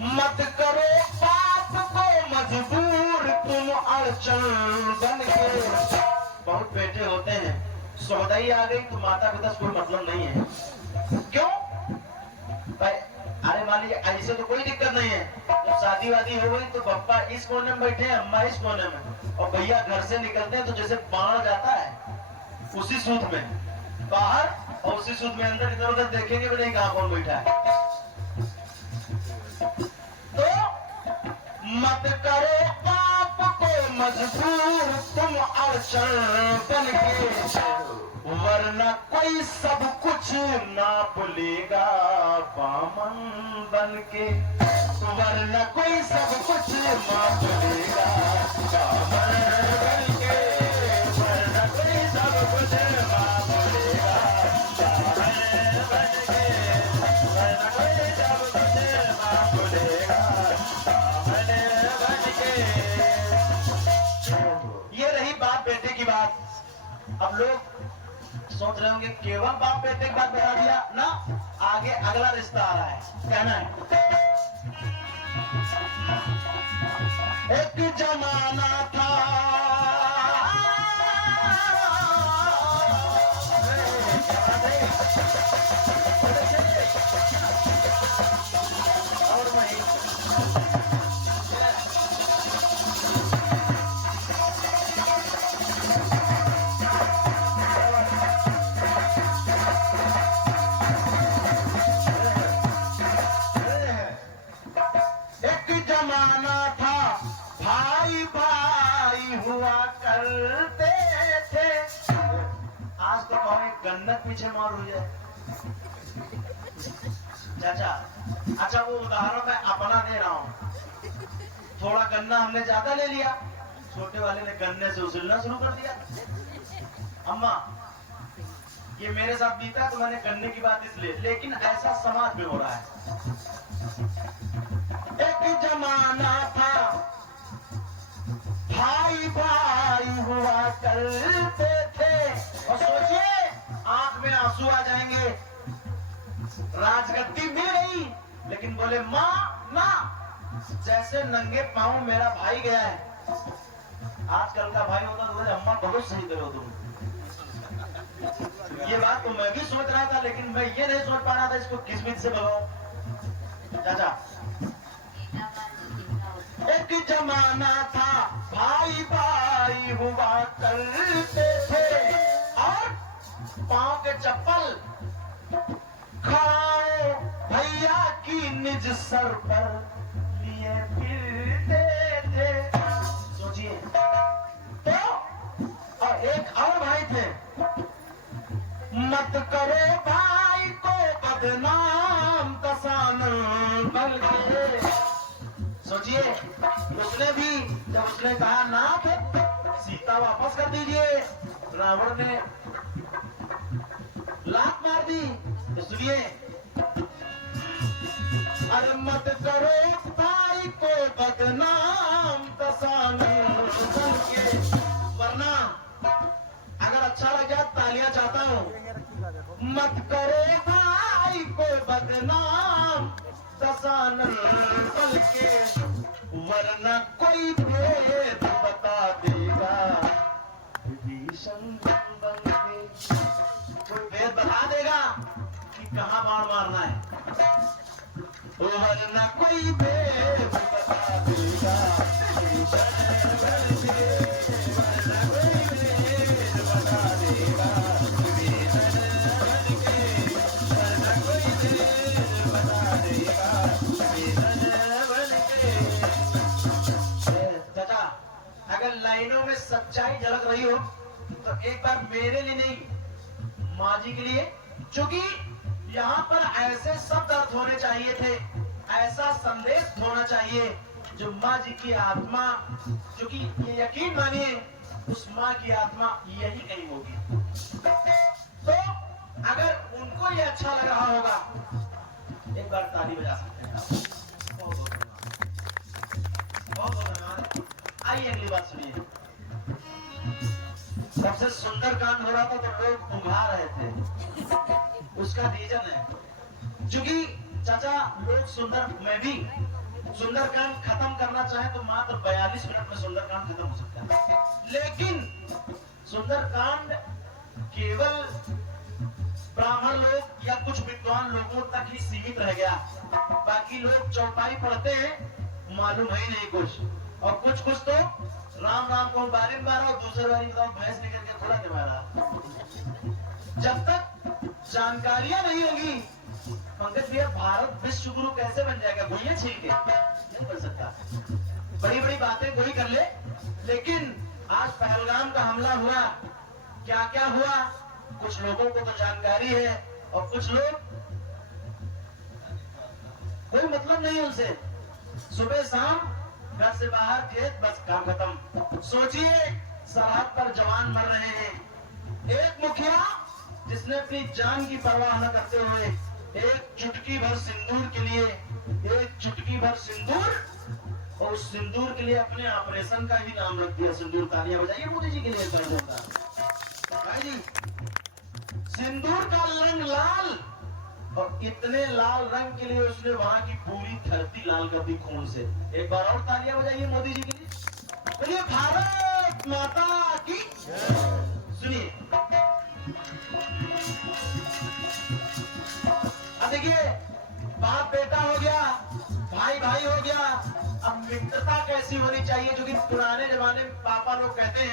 मत करो बाप को मजबूर तुम अड़चन बन के। बहुत बेटे होते हैं, सौदाई आ गई तो माता पिता से कोई मतलब नहीं है। क्यों भाई? अरे मान लीजिए ऐसे तो कोई दिक्कत नहीं है, जब शादी वादी हो गई तो पापा इस कोने में बैठे हैं, अम्मा इस कोने में, और भैया घर से निकलते हैं तो जैसे बाण जाता है उसी सूद में बाहर और उसी सूद में अंदर, इधर उधर देखेंगे भी नहीं कहां कौन बैठा है। तो मत करो बाप को मजबूर तुम अड़चन बन के, वरना कोई सब कुछ नाप लेगा बामन बन के। वरना कोई सब कुछ नाप लेगा बामन बन के। वरना कोई सब कुछ नाप लेगा बामन बन के। वरना कोई सब कुछ नाप लेगा बामन बन के। ये रही बाप बेटे की बात। अब लोग सोच रहे होंगे केवल बाप बेटे की बात बता दिया ना, आगे अगला रिश्ता आ रहा है। कहना है एक जमाना था और वही जमाना था, भाई भाई हुआ करते थे। आज तो कहो एक गन्नत पीछे मार हो जाए चाचा। अच्छा वो उदाहरण मैं अपना दे रहा हूँ। थोड़ा गन्ना हमने ज्यादा ले लिया, छोटे वाले ने गन्ने से उछलना शुरू कर दिया। अम्मा ये मेरे साथ बीता तो मैंने गन्ने की बात इसलिए, लेकिन ऐसा समाज में हो रहा है। एक जमाना था, भाई भाई हुआ करते थे। और सोचिए आंख में आंसू आ जाएंगे। राजगद्दी मिल गई, लेकिन बोले माँ ना, जैसे नंगे पांव मेरा भाई गया है। आजकल का भाई होता तो बोले अम्मा बहुत सही करो तुम। ये बात तो मैं भी सोच रहा था, लेकिन मैं ये नहीं सोच पा रहा था इसको किस्मत से भगाओ। चाचा एक जमाना था, भाई भाई हुआ करते थे, और पांव के चप्पल खाओ भैया की निज सर पर लिए फिरते थे। सोचिए तो। और एक और भाई थे, मत करो भाई को बदनाम कसान बल्कि। सोचिए उसने भी जब उसने कहा नाथ सीता वापस कर दीजिए, रावण ने लात मार दी। तो सुनिए, अरे मत करो भाई को बदनाम कसान बल्कि, वरना अगर अच्छा लग जाए तालियां चाहता हूं। मत करो भाई को बदनाम कसानन बल्कि, वरना कोई भेद बता देगा विभीषण बन के। कोई भेद बता देगा कि कहां बाण मारना है, वरना कोई भेद बता देगा विभीषण बन के। वरना कोई भेद बता देगा विभीषण बन के। वरना कोई भेद बता देगा विभीषण बन के। चाचा अगर लाइनों में सच्चाई झलक रही हो तो एक बार मेरे लिए नहीं, माँ जी के लिए, क्योंकि यहाँ पर ऐसे शब्द अर्थ होने चाहिए थे, ऐसा संदेश होना चाहिए जो माँ जी की आत्मा, क्योंकि ये यकीन मानिए उस माँ की आत्मा यही कहीं होगी। तो अगर उनको ये अच्छा लग रहा होगा, एक बार ताली बजा सकते हैं। बहुत बहुत धन्यवाद, बहुत बहुत धन्यवाद। आइए अगली बात सुनिए। सबसे सुंदर कांड हो रहा था तो लोग उंघा रहे थे। उसका रीजन है, क्योंकि चाचा लोग सुंदर, मैं भी सुंदरकांड खत्म करना चाहे तो मात्र 42 मिनट में सुंदरकांड खत्म हो सकता है, लेकिन सुंदरकांड केवल ब्राह्मण लोग या कुछ विद्वान लोगों तक ही सीमित रह गया। बाकी लोग चौपाई पढ़ते हैं, मालूम है नहीं कुछ, और कुछ कुछ तो राम राम को बारिन बारा और दूसरे बारी बताओ भैंस निकल के थोड़ा के मारा। जब तक जानकारियां नहीं होगी, पंकज भैया भारत विश्व गुरु कैसे बन जाएगा? भैया छीन के नहीं बन सकता। बड़ी बड़ी बातें कोई कर ले, लेकिन आज पहलगाम का हमला हुआ, क्या क्या हुआ कुछ लोगों को तो जानकारी है और कुछ लोग कोई मतलब नहीं उनसे। सुबह शाम घर से बाहर खेत, बस काम खत्म। सोचिए सरहद पर जवान मर रहे हैं, एक मुखिया जिसने अपनी जान की परवाह न करते हुए एक चुटकी भर सिंदूर के लिए, एक चुटकी भर सिंदूर, और उस सिंदूर के लिए अपने ऑपरेशन का ही नाम रख दिया सिंदूर। तालियां बजाइए मोदी जी के लिए। भाई जी, सिंदूर का रंग लाल, और इतने लाल रंग के लिए उसने वहां की पूरी धरती लाल कर दी खून से। एक बार और तालियां बजाइए मोदी जी के लिए। बोलिए भारत माता की। सुनिए, अब देखिए, बाप बेटा हो गया, भाई भाई हो गया, अब मित्रता कैसी होनी चाहिए? जो कि पुराने जमाने में पापा लोग कहते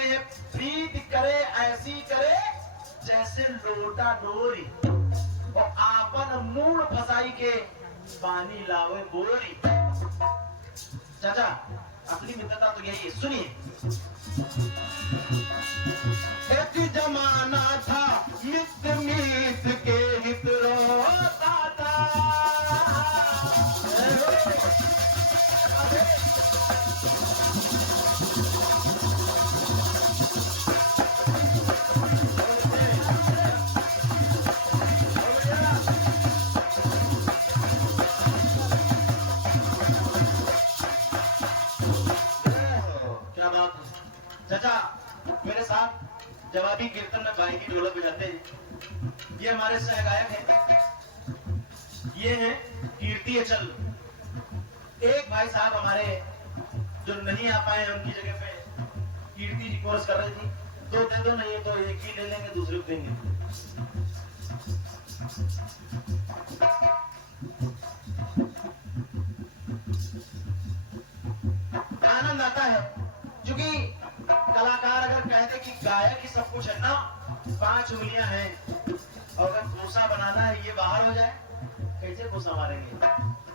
हैं प्रीत करे ऐसी करे जैसे लोटा डोरी, और आपन मूड फसाई के पानी लावे बोरी। चाचा, असली मित्रता तो यही है। सुनिए, एक जमाना था मित्र मित्र के हित रोता था। चाचा, मेरे साथ जवाबी कीर्तन में बाई की ढोलक बजाते हैं। ये हमारे सहगायक हैं, ये हैं कीर्ति अचल। एक भाई साहब हमारे जो नहीं आ पाए उनकी जगह पे कीर्ति जी कोर्स कर रही थी। दो दे दो, नहीं तो एक ही ले लेंगे, दूसरे को देंगे। आनंद आता है, क्योंकि कलाकार अगर कहते कि गायक ही सब कुछ है ना, 5 उंगलियां हैं, और अगर भूसा बनाना है ये बाहर हो जाए, कैसे भूसा मारेंगे?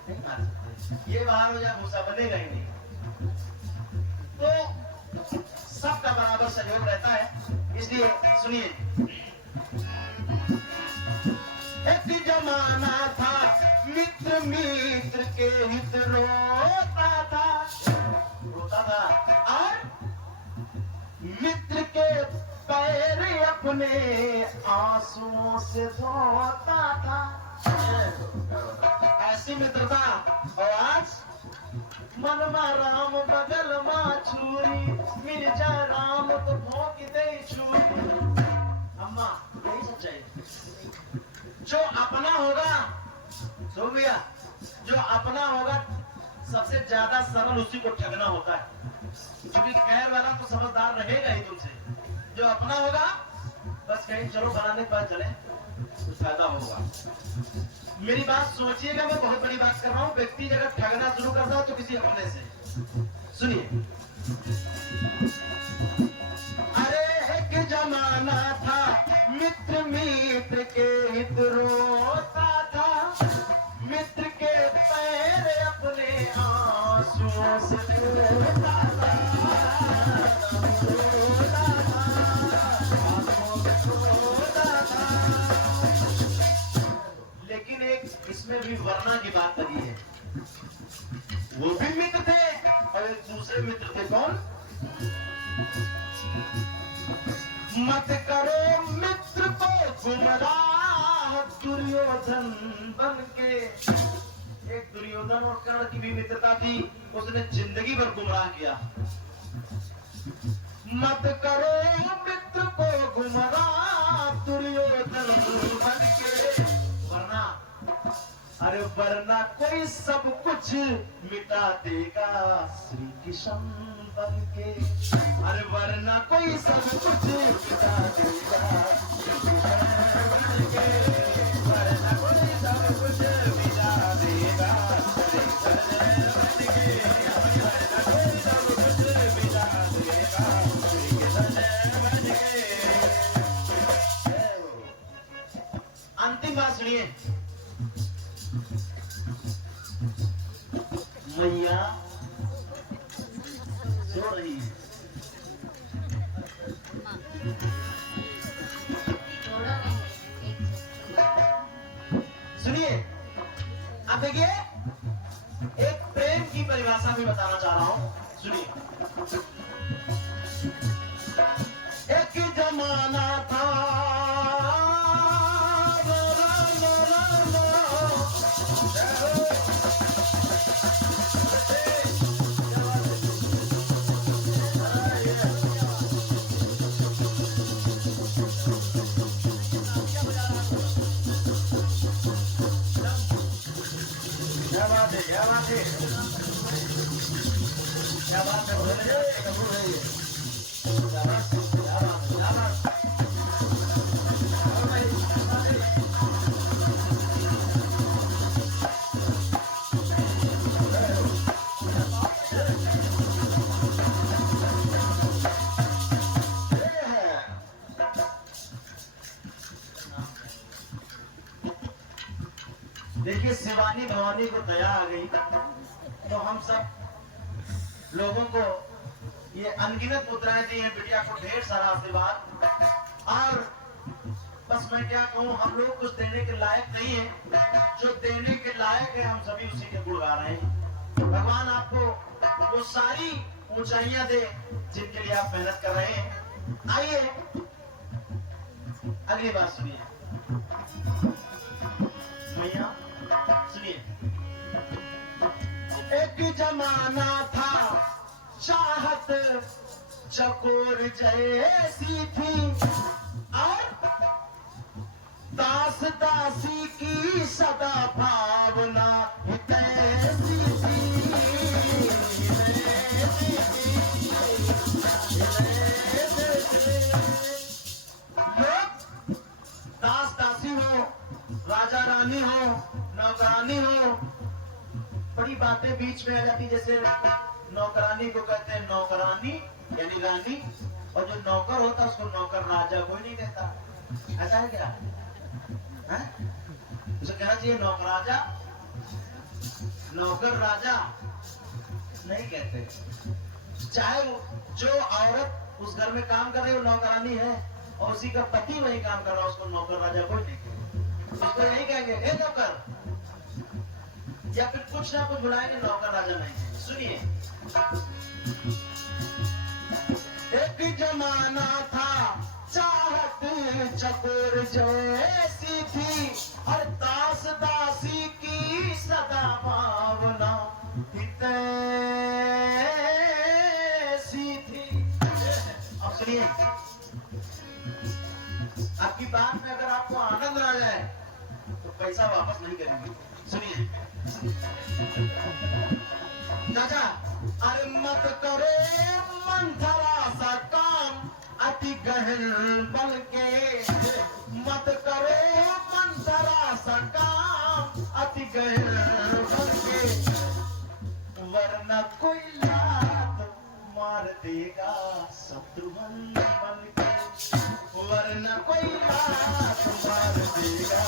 नहीं मार सकते। ये बाहर हो जाए, भूसा बनेगा ही नहीं। तो सबका बराबर सहयोग रहता है। इसलिए सुनिए, एक जमाना था मित्र मित्र के हित रोता था, और मित्र के पैर अपने आंसुओं से धोता था। ऐसी मित्रता। और आज मनमा राम बगल मां छुरी, मिर्जा राम तो भोंक दे छुरी। अम्मा, यही सच्चाई। जो अपना होगा, सुन भैया, जो अपना होगा सबसे ज्यादा सरल उसी को ठगना होता है, क्योंकि गैर वाला तो समझदार रहेगा ही तुमसे। जो अपना होगा बस कहीं चलो बनाने के बाद चले, कुछ फायदा होगा। मेरी बात सोचिएगा, मैं बहुत बड़ी बात कर रहा हूँ। व्यक्ति अगर ठगना शुरू करता हो तो किसी अपने से। सुनिए, अरे एक जमाना था मित्र मित्र के हित रोता था, मित्र के पैर अपने आंसुओं से धोता था। लेकिन एक इसमें भी वरना की बात लगी है। वो भी मित्र थे और एक दूसरे मित्र थे। कौन? मत करो मित्र को गुमराह दुर्योधन बन के। एक दुर्योधन और कर्ण की भी मित्रता थी, उसने जिंदगी भर गुमराह किया। मत करो मित्र को गुमराह दुर्योधन बन के, वरना अरे वरना कोई सब कुछ मिटा देगा श्री किशन बन के। अरे वरना कोई सब कुछ मिटा देगा श्री किशन बन के। वरना कोई सब कुछ मिटा देगा श्री किशन बन के। वरना कोई सब कुछ मिटा देगा श्री किशन बन के। अंतिम बात सुनिए। मैया सो रही है। सुनिए, अब देखिए एक प्रेम की परिभाषा भी बताना चाह रहा हूं। सुनिए, एक जमाना था क्या बात है कबूल है ये। क्या बात देखिए, शिवानी भवानी को दया आ गई तो हम सब लोगों को ये अनगिनत मुद्राएं दी हैं। बिटिया को ढेर सारा आशीर्वाद। और बस मैं क्या कहूँ, हम लोग कुछ देने के लायक नहीं है। जो देने के लायक है हम सभी उसी के गुण गा रहे हैं। भगवान आपको वो सारी ऊंचाइयां दे जिनके लिए आप मेहनत कर रहे हैं। आइए अगली बात सुनिए। मैया सुनिए, एक जमाना था चाहत चकोर जैसी थी और दास दासी की सदा भावना तैसी थी। लोग दास दासी हो, राजा रानी हो, नौकरानी हो, बड़ी बातें बीच में आ जाती। जैसे नौकरानी को कहते हैं नौकरानी यानी रानी, और जो नौकर होता है उसको नौकर राजा कोई नहीं कहता। ऐसा है क्या? उसे कहना चाहिए नौकर राजा, नौकर राजा नहीं कहते। चाहे जो औरत उस घर में काम कर रही है वो नौकरानी है और उसी का पति वही काम कर रहा है, उसको नौकर राजा कोई नहीं कहते। उसको यही कहेंगे ए नौकर, या फिर कुछ ना कुछ बुलाएंगे, नौकर राजा नहीं। सुनिए, एक जमाना था चाहत चकोर जैसी थी और दास दासी की सदा भावना तैसी थी। अब सुनिए, आपकी बात में अगर आपको आनंद ना जाए तो पैसा वापस नहीं करेंगे। सुनिए चाचा, अरे मत करे मंथरा सा काम अति गहन बल के, मत करे मंथरा सा काम अति गहन बल के, वरना कोई लात मार देगा शत्रुघ्न बन के। वरना कोई लात मार देगा